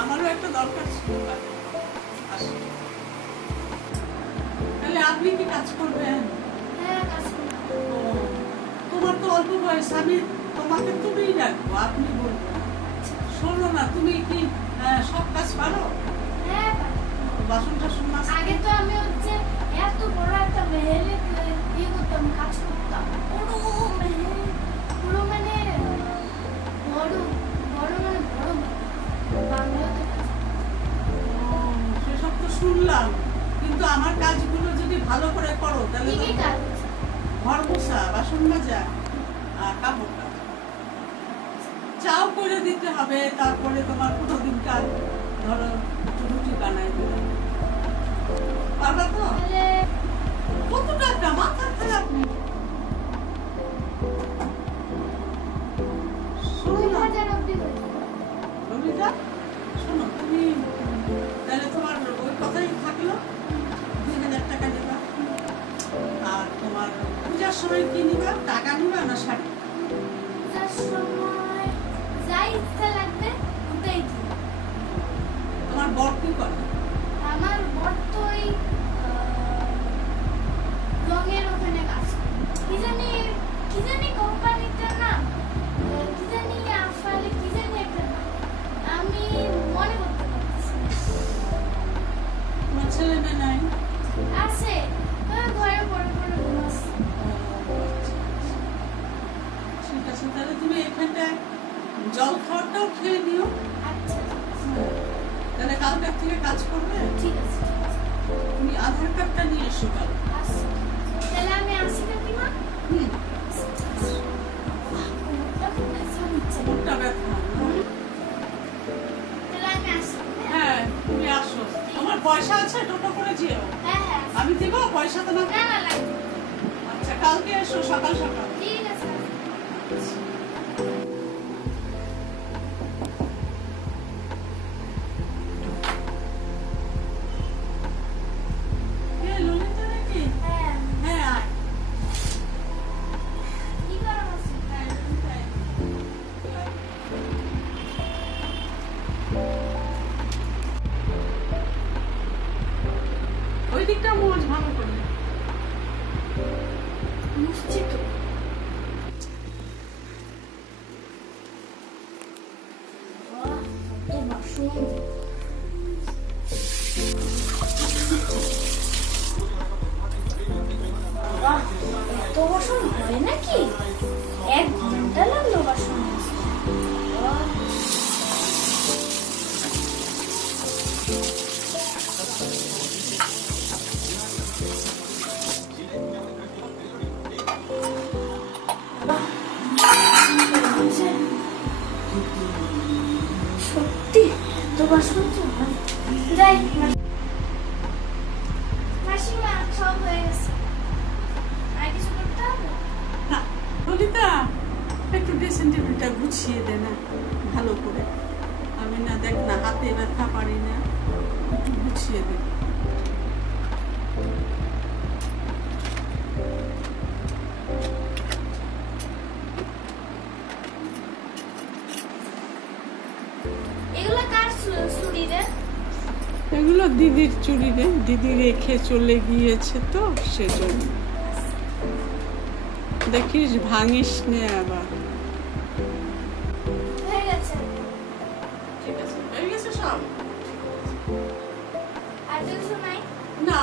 আমারও একটা দরকার ছিল। তাহলে আপনি কি কাজ করবেন? হ্যাঁ, কাজ করব। তোমার তো অল্প বয়স, আমি তোমাকে তুমিই রাখবো, আপনি বলবো না। শোনো না, তুমি কি সব কাজ পারো? হ্যাঁ, বাসন টাসন মাছ? আগে তো আমি হচ্ছে এত বড় একটা মেহেলে দিয়ে করতাম, কাজ করতাম। পুরো মেহেলে, পুরো মানে বড় বড় মানে বড় বাংলাতে কাজ। সেসব তো শুনলাম, কিন্তু আমার কাজগুলো যদি ভালো করে করো তাহলে কি কাজ? ঘর মোছা, বাসন মাজা আর কাপড় কাচা, চাও করে দিতে হবে। তারপরে তোমার কোনোদিন কাজ ধরো রুটি বানাই দিলে পারবা তো? কত টাকা? মাথা খারাপ নেই। শোনো, তুমি তাহলে তোমার ওই কথাই থাকলো, 2000 টাকা নেবা। আর তোমার পূজার সময় কি নিবা? টাকা নিবা না শাড়ি? পূজার সময় যা ইচ্ছা লাগবে ওটাই দিই। তোমার বর কি করে? আমার বর তো ওই রঙের ওখানে কাজ করে। কি জানি কোম্পানিটার নাম, কি জানি আফালে, কি জানি একটা নাম, আমি মনে করতে পারছি না। তোমার ছেলে মেয়ে নাই? আছে, ঘরে পড়ে পড়ে ঘুমাচ্ছে। ঠিক আছে, তাহলে তুমি এখানটায় জল খাওয়াটাও খেয়ে নিও। আচ্ছা, তাহলে কালকের থেকে কাজ করবে। ঠিক আছে। তুমি আধার কার্ডটা নিয়ে এসো কাল। আচ্ছা, তাহলে আমি আসি কাকিমা। কোনটা ব্যথা? তাহলে আমি আসি। হ্যাঁ, তুমি আসো। তোমার পয়সা আছে? টোটো করে যেও। হ্যাঁ, আমি দিব পয়সা তোমাকে? না লাগবে। আচ্ছা, কালকে এসো সকাল সকাল। ঠিক আছে। ললিতা নাকি? হ্যাঁ, হ্যাঁ, আয়। কি করা আছে? হ্যাঁ, ললিতা, আয়। ওই দিকটা মোজ ভালো করে। মুছছি তো। কত বাসন। বাহ, এত বাসন হয় নাকি? 1 ঘন্টা লাগলো বাসন মাজতে। বাহ। সত্যি তো বাসন যাই। মাসিমা, সব হয়ে গেছে, আর কিছু করতে হবে? না, ললিতা, একটু ড্রেসিং টেবিলটা গুছিয়ে দে না ভালো করে। আমি না, দেখ না, হাতে ব্যথা, পারি না, একটু গুছিয়ে দে। এগুলো কার চুড়ি রে? এগুলো দিদির চুড়ি রে, দিদি রেখে চলে গিয়েছে তো সেজন্য। দেখিস ভাঙিস নে আবার। হয়ে গেছে। ঠিক আছে, হয়ে গেছে সব? আর কিছু নাই? না,